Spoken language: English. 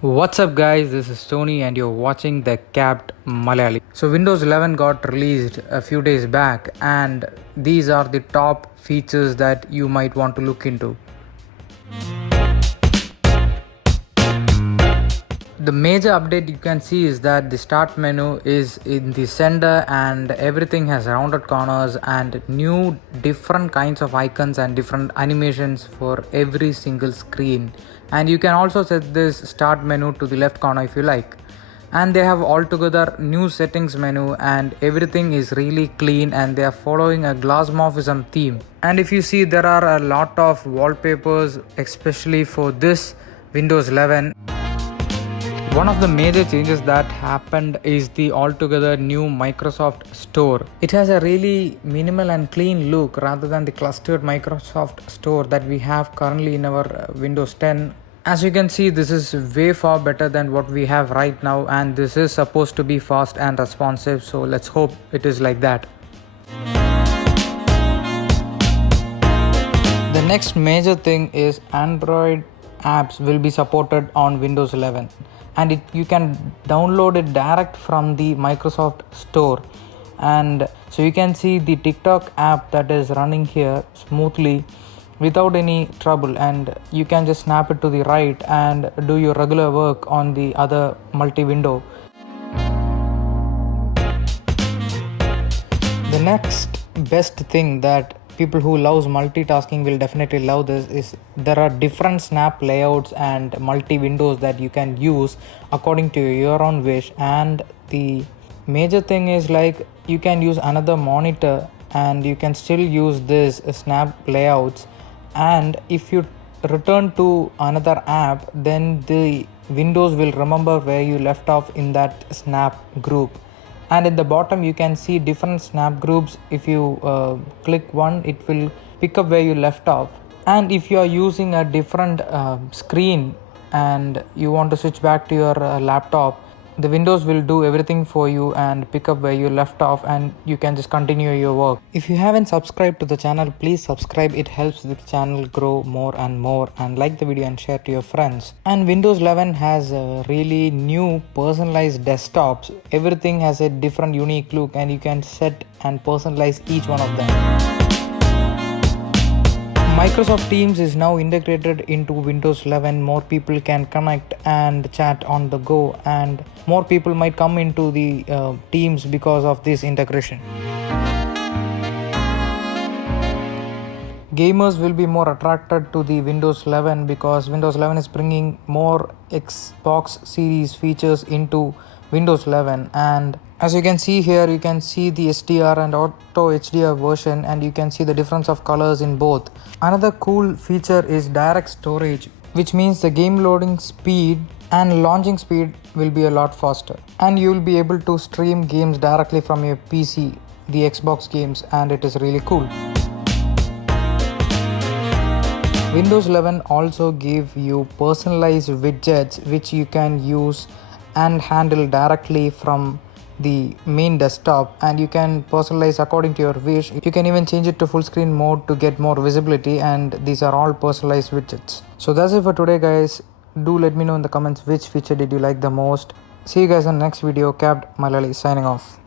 What's up guys, this is Tony and you're watching the Capped Malayali. So Windows 11 got released a few days back and these are the top features that you might want to look into. The major update you can see is that the start menu is in the center and everything has rounded corners and new different kinds of icons and different animations for every single screen. And you can also set this start menu to the left corner if you like. And they have altogether new settings menu and everything is really clean and they are following a glassmorphism theme. And if you see, there are a lot of wallpapers especially for this Windows 11. One of the major changes that happened is the altogether new Microsoft Store. It has a really minimal and clean look rather than the clustered Microsoft Store that we have currently in our Windows 10. As you can see, this is way far better than what we have right now, and this is supposed to be fast and responsive, so let's hope it is like that. The next major thing is Android apps will be supported on Windows 11. And you can download it direct from the Microsoft Store, and so you can see the TikTok app that is running here smoothly without any trouble, and you can just snap it to the right and do your regular work on the other multi-window. The next best thing that people who loves multitasking will definitely love this is there are different snap layouts and multi windows that you can use according to your own wish. And the major thing is like you can use another monitor and you can still use this snap layouts, and if you return to another app then the windows will remember where you left off in that snap group. And at the bottom you can see different snap groups. If you click one, it will pick up where you left off. And if you are using a different screen and you want to switch back to your laptop, the windows will do everything for you and pick up where you left off, and you can just continue your work. If you haven't subscribed to the channel, please subscribe. It helps the channel grow more and more, and like the video and share to your friends. And Windows 11 has really new personalized desktops. Everything has a different unique look and you can set and personalize each one of them. Microsoft Teams is now integrated into Windows 11. More people can connect and chat on the go, and more people might come into the Teams because of this integration. Gamers will be more attracted to the Windows 11 because Windows 11 is bringing more Xbox Series features into Windows 11. And as you can see here, you can see the SDR and Auto HDR version, and you can see the difference of colors in both. Another cool feature is direct storage, which means the game loading speed and launching speed will be a lot faster, and you will be able to stream games directly from your PC, the Xbox games, and it is really cool. Windows 11 also give you personalized widgets which you can use and handle directly from the main desktop, and you can personalize according to your wish. You can even change it to full screen mode to get more visibility, and these are all personalized widgets. So that's it for today guys. Do let me know in the comments which feature did you like the most. See you guys in the next video. Capped Malayali signing off.